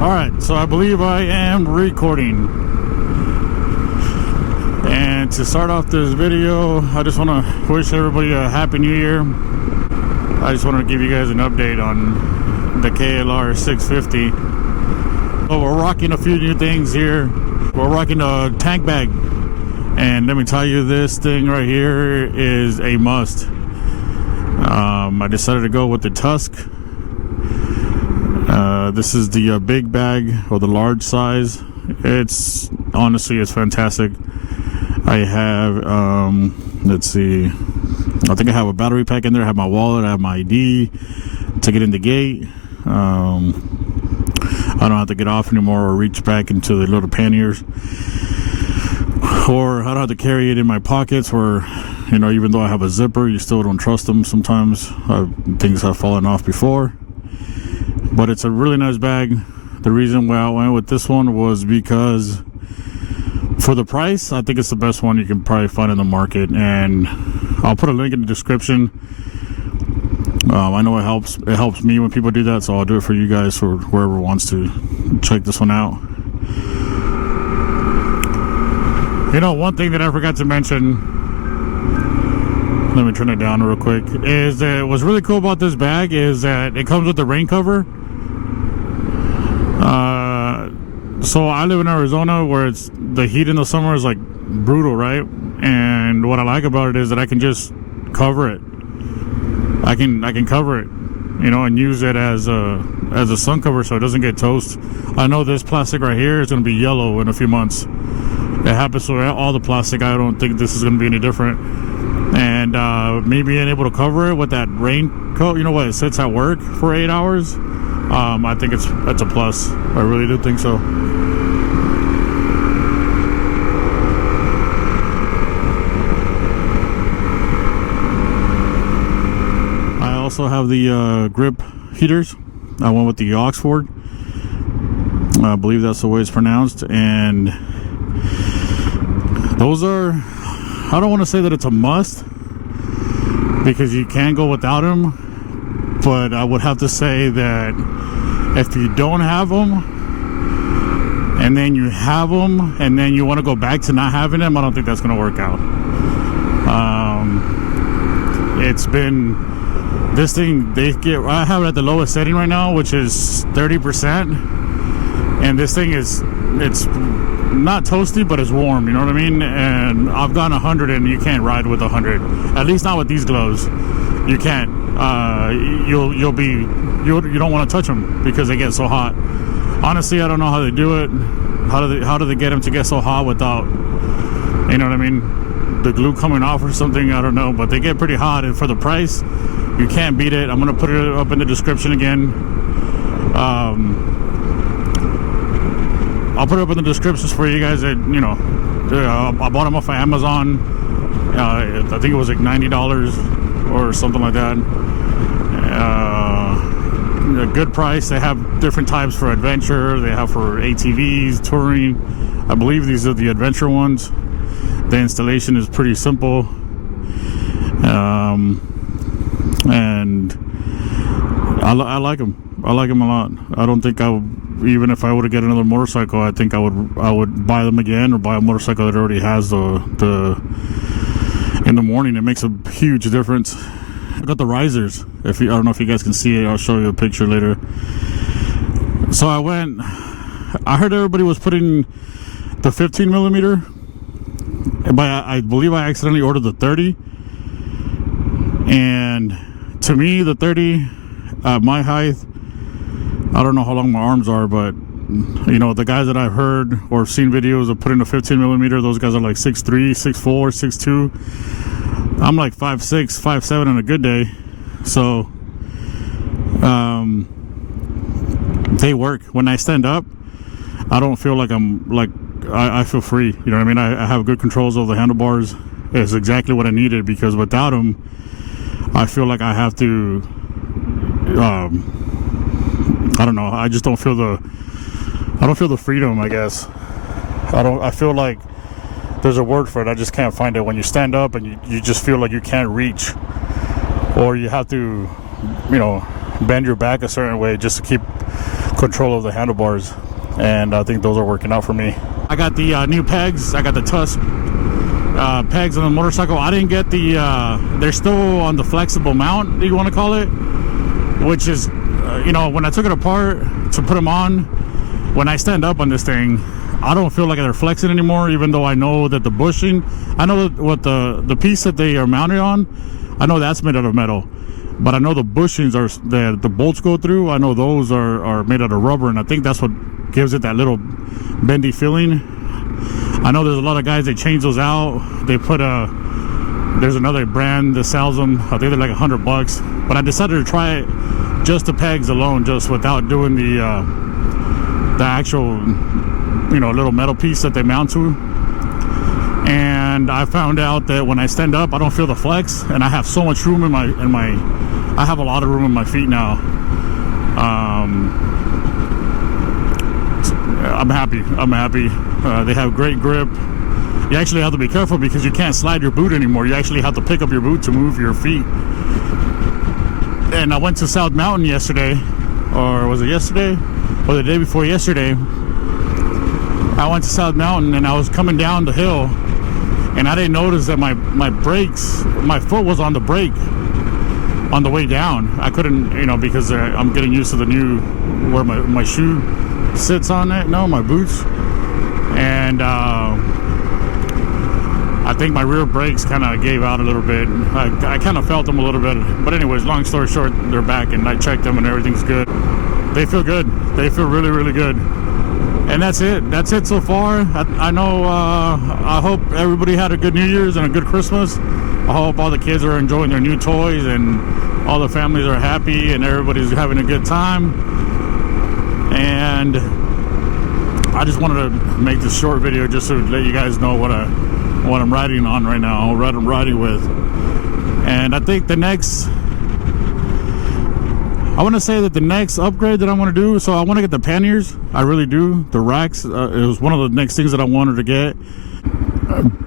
Alright, so I believe I am recording. And to start off this video, I just want to wish everybody a Happy New Year. I just want to give you guys an update on the KLR650. So we're rocking a few new things here. We're rocking a tank bag. And let me tell you, this thing right here is a must. I decided to go with the Tusk. This is the big bag, or the large size. Honestly, it's fantastic. I have, let's see, I think I have a battery pack in there. I have my wallet, I have my ID to get in the gate. I don't have to get off anymore or reach back into the little panniers. Or I don't have to carry it in my pockets where, you know, even though I have a zipper, you still don't trust them sometimes. Things have fallen off before. But it's a really nice bag. The reason why I went with this one was because for the price, I think it's the best one you can probably find in the market. And I'll put a link in the description. I know it helps me when people do that, so I'll do it for you guys or whoever wants to check this one out. You know, one thing that I forgot to mention, let me turn it down real quick, is that what's really cool about this bag is that it comes with the rain cover. So I live in Arizona, where it's the heat in the summer is like brutal, right? And what I like about it is that I can just cover it. I can cover it, you know, and use it as a sun cover so it doesn't get toast. I know this plastic right here is going to be yellow in a few months. It happens to all the plastic. I don't think this is going to be any different. And me being able to cover it with that raincoat, you know what, it sits at work for 8 hours. I think that's a plus. I really do think so. I also have the grip heaters. I went with the Oxford. I believe that's the way it's pronounced. And those are, I don't want to say that it's a must, because you can go without them, but I would have to say that if you don't have them and then you have them and then you want to go back to not having them, I don't think that's going to work out. It's been, this thing, I have it at the lowest setting right now, which is 30%, and this thing is, it's not toasty, but it's warm, you know what I mean? And I've gone 100 and you can't ride with 100, at least not with these gloves. You can't. You don't want to touch them because they get so hot. Honestly, I don't know how they do it. How do they get them to get so hot without, you know what I mean, the glue coming off or something? I don't know, but they get pretty hot, and for the price, you can't beat it. I'm gonna put it up in the description again. I'll put it up in the descriptions for you guys that, you know, I bought them off of Amazon. I think it was like $90 or something like that. A good price. They have different types for adventure. They have for ATVs, touring. I believe these are the adventure ones. The installation is pretty simple. And I like them. I like them a lot. I don't think I would, even if I were to get another motorcycle, I think I would buy them again, or buy a motorcycle that already has the in the morning. It makes a huge difference. I got the risers. I don't know if you guys can see it. I'll show you a picture later. So I heard everybody was putting the 15 millimeter, but I believe I accidentally ordered the 30. And to me, the 30 at my height, I don't know how long my arms are, but you know, the guys that I've heard or seen videos of putting a 15 millimeter, those guys are like 6'3", 6'4", 6'2". I'm like 5'6", 5'7" on a good day. So they work. When I stand up, I don't feel like I feel free. You know what I mean? I have good controls over the handlebars. It's exactly what I needed, because without them, I feel like I have to, I don't know. I just don't feel the freedom, I guess. I feel like there's a word for it. I just can't find it. When you stand up and you just feel like you can't reach, or you have to, you know, bend your back a certain way just to keep control of the handlebars, and I think those are working out for me. I got the new pegs. I got the Tusk pegs on the motorcycle. I didn't get the they're still on the flexible mount, you want to call it, which is you know, when I took it apart to put them on, when I stand up on this thing, I don't feel like they're flexing anymore, even though I know that the bushing, I know that what the piece that they are mounted on, I know that's made out of metal, but I know the bushings are the bolts go through, I know those are made out of rubber, and I think that's what gives it that little bendy feeling. I know there's a lot of guys that change those out. They put there's another brand that sells them. I think they're like $100, but I decided to try it just the pegs alone, just without doing the actual, you know, little metal piece that they mount to. And I found out that when I stand up, I don't feel the flex, and I have so much room in my I have a lot of room in my feet now. I'm happy. They have great grip. You actually have to be careful because you can't slide your boot anymore. You actually have to pick up your boot to move your feet. And I went to South Mountain yesterday, or was it yesterday? Or the day before yesterday. I went to South Mountain and I was coming down the hill, and I didn't notice that my brakes, my foot was on the brake on the way down. I couldn't, you know, because I'm getting used to the new, where my shoe sits on it, my boots. And I think my rear brakes kind of gave out a little bit. I kind of felt them a little bit. But anyways, long story short, they're back, and I checked them and everything's good. They feel good. They feel really, really good. And that's it. That's it so far. I know, I hope everybody had a good New Year's and a good Christmas. I hope all the kids are enjoying their new toys and all the families are happy and everybody's having a good time. And I just wanted to make this short video just to let you guys know what I'm riding on right now, what I'm riding with. And I think the next upgrade that I want to do, so I want to get the panniers. I really do. The racks, it was one of the next things that I wanted to get.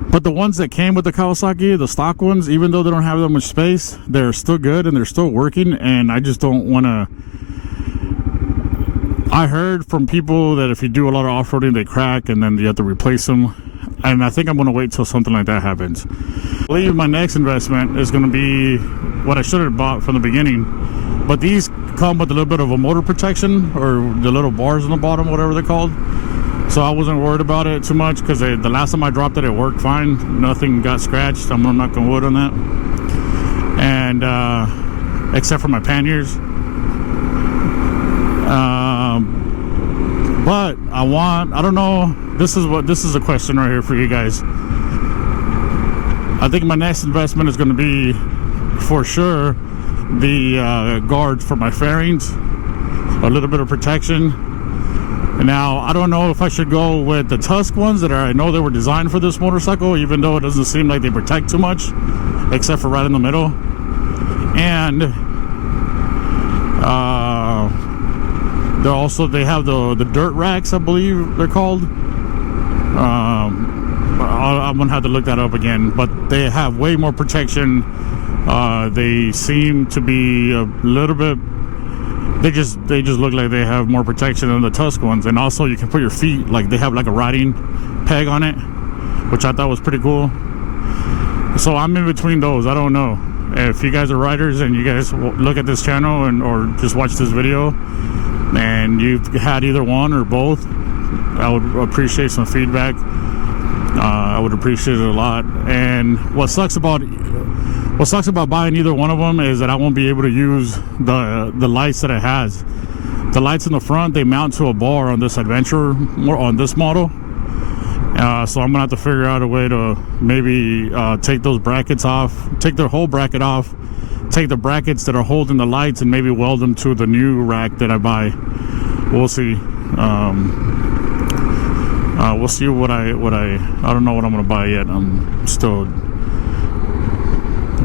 But the ones that came with the Kawasaki, the stock ones, even though they don't have that much space, they're still good and they're still working, and I just don't want to. I heard from people that if you do a lot of off-roading, they crack and then you have to replace them. And I think I'm going to wait till something like that happens. I believe my next investment is going to be what I should have bought from the beginning. But these come with a little bit of a motor protection, or the little bars on the bottom, whatever they're called. So I wasn't worried about it too much because the last time I dropped it, it worked fine. Nothing got scratched. I'm not going to wood on that. And except for my panniers. But I don't know, this is a question right here for you guys. I think my next investment is going to be, for sure, the guards for my fairings, a little bit of protection. Now, I don't know if I should go with the Tusk ones that I know they were designed for this motorcycle, even though it doesn't seem like they protect too much, except for right in the middle. And they have the dirt racks, I believe they're called. I'm gonna have to look that up again, but they have way more protection. They seem to be a little bit. They just look like they have more protection than the Tusk ones, and also you can put your feet, like they have like a riding peg on it, which I thought was pretty cool. So I'm in between those. I don't know if you guys are riders and you guys look at this channel or just watch this video and you've had either one or both. I would appreciate some feedback. I would appreciate it a lot. And what sucks about buying either one of them is that I won't be able to use the lights that it has. The lights in the front, they mount to a bar on this Adventure, more on this model. So I'm gonna have to figure out a way to maybe take those brackets off, take their whole bracket off, take the brackets that are holding the lights, and maybe weld them to the new rack that I buy. We'll see. We'll see what I don't know what I'm gonna buy yet. I'm still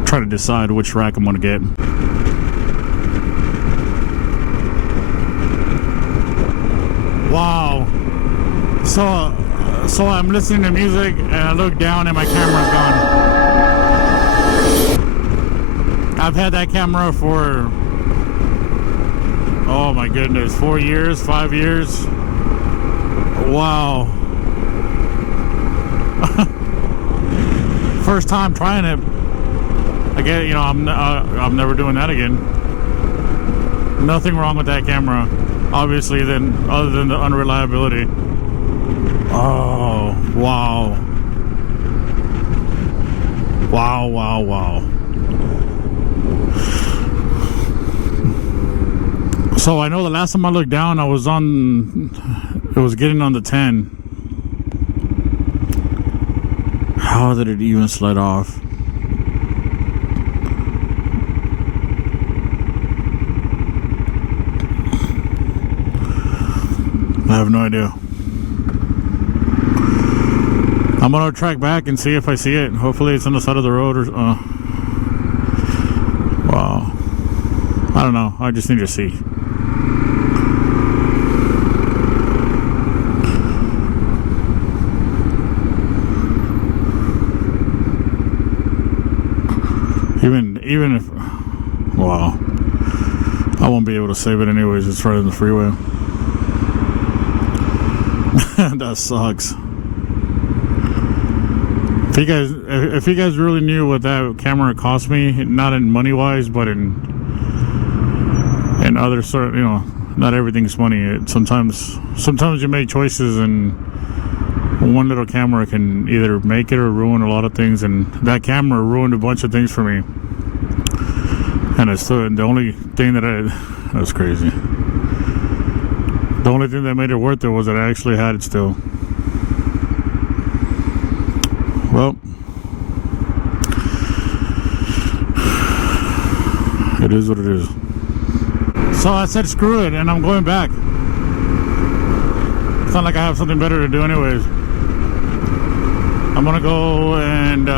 trying to decide which rack I'm gonna get. Wow. So I'm listening to music and I look down and my camera's gone. I've had that camera for Oh my goodness, 4 years, 5 years. Wow. First time trying it. Again, you know, I'm never doing that again. Nothing wrong with that camera, obviously, then other than the unreliability. Oh, wow. Wow, wow, wow. So I know the last time I looked down, it was getting on the 10. How did it even slide off? I have no idea. I'm gonna track back and see if I see it. Hopefully it's on the side of the road or wow. I don't know. I just need to see. Even if, wow, I won't be able to save it anyways. It's right in the freeway. That sucks. If you guys really knew what that camera cost me, not in money wise, but in other sort, you know, not everything's money. Sometimes you make choices, and one little camera can either make it or ruin a lot of things. And that camera ruined a bunch of things for me. And it's still the only thing that's crazy. The only thing that made it worth it was that I actually had it still. Well, it is what it is. So I said screw it, and I'm going back. It's not like I have something better to do anyways. I'm gonna go and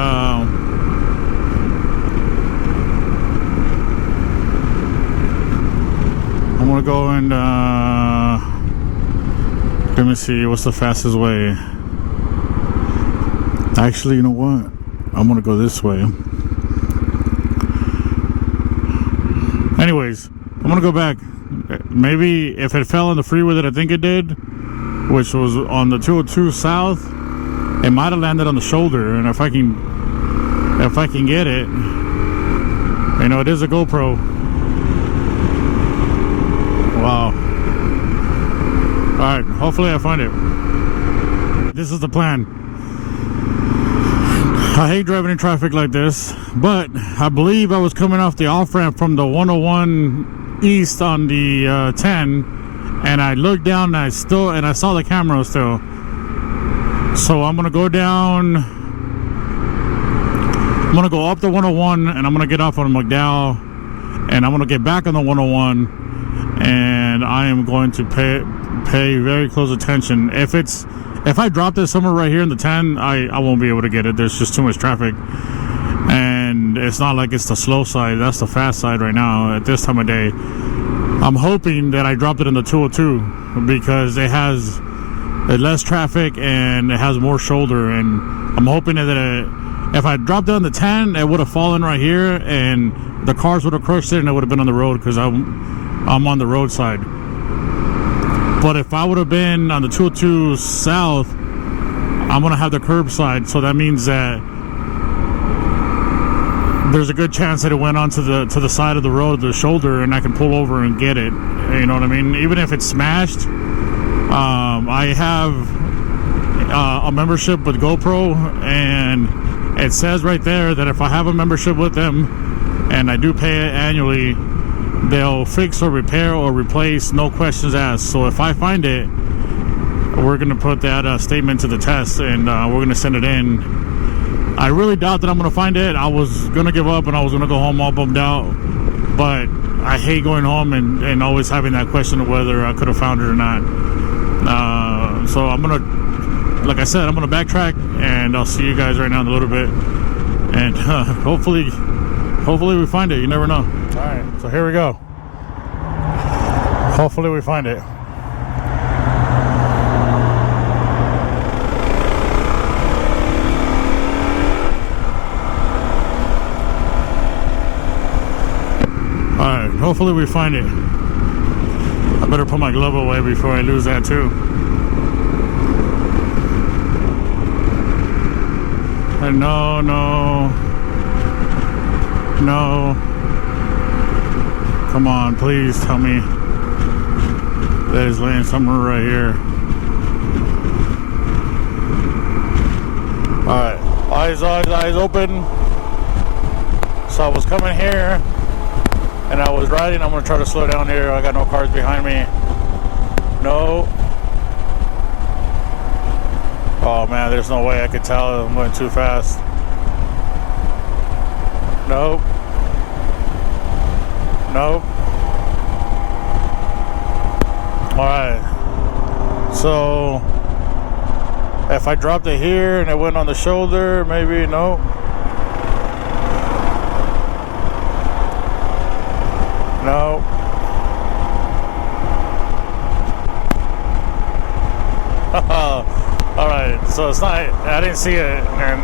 let me see, what's the fastest way? Actually, you know what? I'm gonna go this way. Anyways, I'm gonna go back. Maybe if it fell on the freeway that I think it did, which was on the 202 south, it might have landed on the shoulder. And if I can get it, you know, it is a GoPro. Wow. Alright, hopefully I find it. This is the plan. I hate driving in traffic like this, but I believe I was coming off the off-ramp from the 101 east on the 10, and I looked down and I saw the camera still. So I'm gonna go down, I'm gonna go up the 101, and I'm gonna get off on McDowell, and I'm gonna get back on the 101, and I am going to pay very close attention. If I drop this somewhere right here in the 10, I won't be able to get it. There's just too much traffic, and it's not like it's the slow side. That's the fast side right now at this time of day. I'm hoping that I dropped it in the 202 because it has less traffic and it has more shoulder, and I'm hoping that if I dropped it on the 10, it would have fallen right here and the cars would have crushed it and it would have been on the road, because I'm on the roadside. But if I would have been on the 202 south, I'm gonna have the curbside, so that means that there's a good chance that it went onto the side of the road, the shoulder, and I can pull over and get it. You know what I mean? Even if it's smashed, I have a membership with GoPro, and it says right there that if I have a membership with them and I do pay it annually, they'll fix or repair or replace, no questions asked. So if I find it, we're gonna put that statement to the test, and we're gonna send it in. I really doubt that I'm gonna find it. I was gonna give up and I was gonna go home all bummed out, but I hate going home and always having that question of whether I could have found it or not. So I'm gonna, like I said, I'm gonna backtrack, and I'll see you guys right now in a little bit, and hopefully we find it. You never know. All right, so here we go. Hopefully we find it. All right, hopefully we find it. I better put my glove away before I lose that too. And no. Come on, please tell me that is laying somewhere right here. Alright, eyes open. So I was coming here and I was riding. I'm gonna try to slow down here. I got no cars behind me. No. Oh man, there's no way I could tell I'm going too fast. Nope. Alright. So if I dropped it here and it went on the shoulder, maybe, no. Alright, so it's not, I didn't see it, and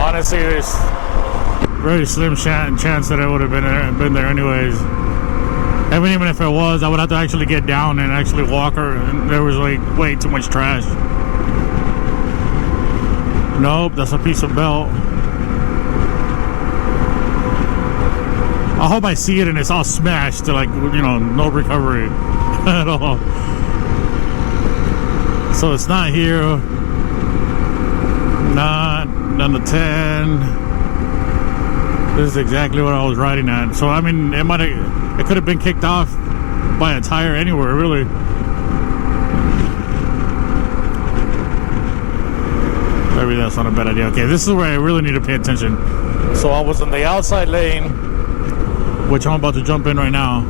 honestly there's very slim chance that it would have been there anyways. Even if it was, I would have to actually get down and actually walk, or there was like way too much trash. Nope, that's a piece of belt. I hope I see it and it's all smashed to, like, you know, no recovery at all. So it's not here. Not on the 10. This is exactly what I was riding at. So I mean, it could have been kicked off by a tire anywhere, really. Maybe that's not a bad idea. Okay, this is where I really need to pay attention. So I was in the outside lane, which I'm about to jump in right now.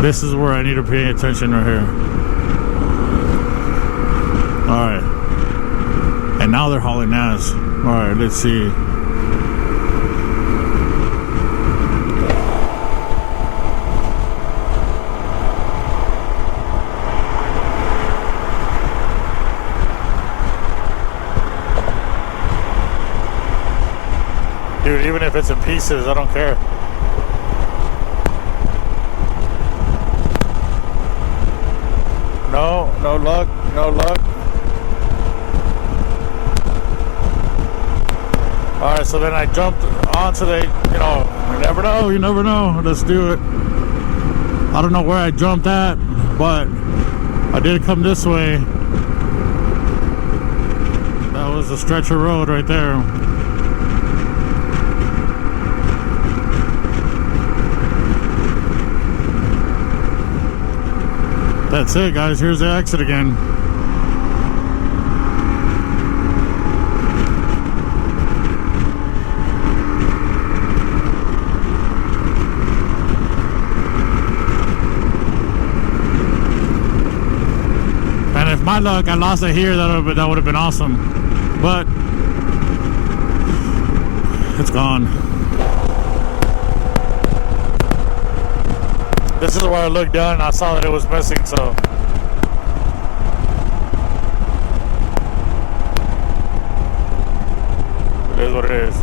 This is where I need to pay attention right here. Alright. And now they're hauling ass. Alright, let's see. Dude, even if it's in pieces, I don't care. No luck. Alright, so then I jumped onto the, you never know. Let's do it. I don't know where I jumped at, but I did come this way. That was a stretch of road right there. That's it, guys. Here's the exit again. And if my luck, I lost it here, that would have been awesome. But it's gone. This is where I looked down and I saw that it was missing, so. It is what it is.